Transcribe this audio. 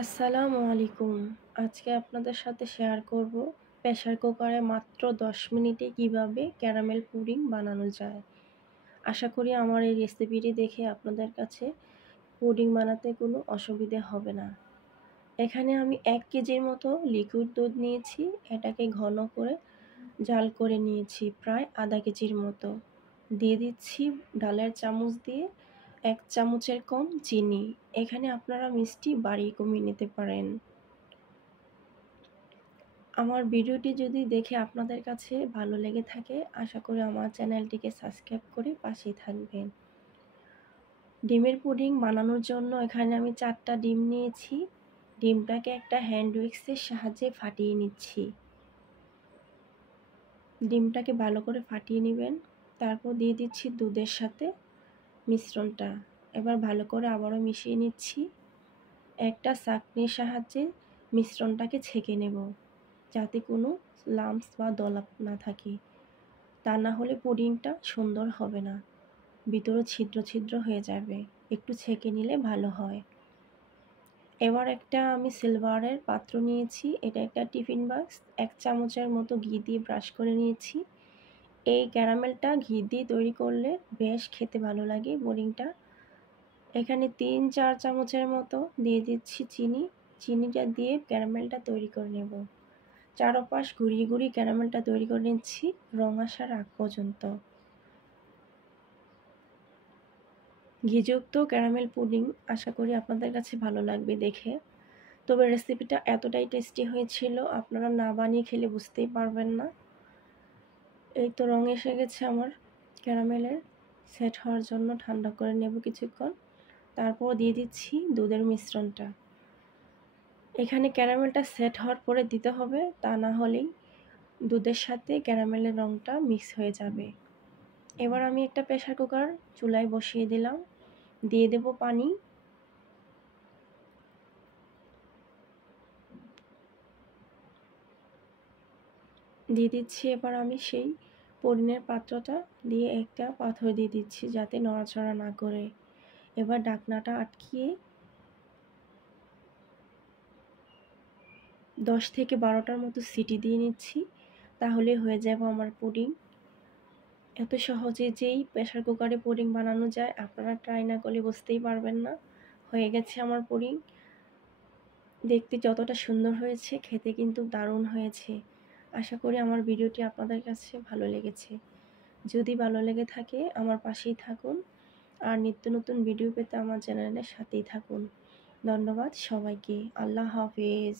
আসসালামু আলাইকুম। আজকে আপনাদের সাথে শেয়ার করব প্রেসার কুকারে মাত্র ১০ মিনিটে কিভাবে ক্যারামেল পুডিং বানানো যায়। আশা করি আমার এই রেসিপিটি দেখে আপনাদের কাছে পুডিং বানাতে কোনো অসুবিধে হবে না। এখানে আমি ১ কেজির মতো লিকুইড দুধ নিয়েছি। এটাকে ঘন করে জাল করে নিয়েছি প্রায় আধা কেজির মতো। দিয়ে দিচ্ছি ডালের চামচ দিয়ে ১ চামচের কম চিনি। এখানে আপনারা মিষ্টি বাড়িয়ে কমিয়ে নিতে পারেন। আমার ভিডিওটি যদি দেখে আপনাদের কাছে ভালো লেগে থাকে, আশা করি আমার চ্যানেলটিকে সাবস্ক্রাইব করে পাশেই থাকবেন। ডিমের পুডিং বানানোর জন্য এখানে আমি ৪টা ডিম নিয়েছি। ডিমটাকে একটা হ্যান্ড উইক্সের সাহায্যে ফাটিয়ে নিচ্ছি। ডিমটাকে ভালো করে ফাটিয়ে নেবেন। তারপর দিয়ে দিচ্ছি দুধের সাথে মিশ্রণটা। এবার ভালো করে আবারও মিশিয়ে নিচ্ছি। একটা ছাঁকনির সাহায্যে মিশ্রণটাকে ছেঁকে নেব, যাতে কোনো লাম্পস বা দলা না থাকে। তা না হলে পুডিংটা সুন্দর হবে না, ভিতরে ছিদ্র ছিদ্র হয়ে যাবে। একটু ছেঁকে নিলে ভালো হয়। এবার একটা আমি সিলভারের পাত্র নিয়েছি। এটা একটা টিফিন বক্স। ১ চামচের মতো ঘি দিয়ে ব্রাশ করে নিয়েছি। এই ক্যারামেলটা ঘি দিয়ে তৈরি করলে বেশ খেতে ভালো লাগে পুডিংটা। এখানে ৩-৪ চামচের মতো দিয়ে দিচ্ছি চিনি। চিনিটা দিয়ে ক্যারামেলটা তৈরি করে নেব। চারপাশ ঘুরিয়ে ঘুরিয়ে ক্যারামেলটা তৈরি করে নিচ্ছি রং আসার আগ পর্যন্ত। ঘিযুক্ত ক্যারামেল পুডিং আশা করি আপনাদের কাছে ভালো লাগবে দেখে। তবে রেসিপিটা এতটাই টেস্টি হয়েছিল, আপনারা না বানিয়ে খেলে বুঝতেই পারবেন না। এই তো রং এসে গেছে আমার ক্যারামেলের। সেট হওয়ার জন্য ঠান্ডা করে নেব কিছুক্ষণ। তারপর দিয়ে দিচ্ছি দুধের মিশ্রণটা। এখানে ক্যারামেলটা সেট হওয়ার পরে দিতে হবে, তা না হলেই দুধের সাথে ক্যারামেলের রংটা মিক্স হয়ে যাবে। এবার আমি একটা প্রেসার কুকার চুলায় বসিয়ে দিলাম। দিয়ে দেব পানি। দিয়ে দিচ্ছি এবার আমি সেই পুডিংয়ের পাত্রটা দিয়ে একটা পাথর দিয়ে দিচ্ছি, যাতে নড়াচড়া না করে। এবার ঢাকনাটা আটকিয়ে ১০ থেকে ১২টার মতো সিটি দিয়ে নিচ্ছি। তাহলে হয়ে যাবে আমার পুডিং। এত সহজে যেই প্রেসার কুকারে পুডিং বানানো যায়, আপনারা ট্রাই না করলে বুঝতেই পারবেন না। হয়ে গেছে আমার পুডিং। দেখতে যতটা সুন্দর হয়েছে, খেতে কিন্তু দারুণ হয়েছে। আশা করি আমার ভিডিওটি আপনাদের কাছে ভালো লেগেছে। যদি ভালো লেগে থাকে আমার পাশেই থাকুন, আর নিত্য নতুন ভিডিও পেতে আমার চ্যানেলের সাথেই থাকুন। ধন্যবাদ সবাইকে। আল্লাহ হাফেজ।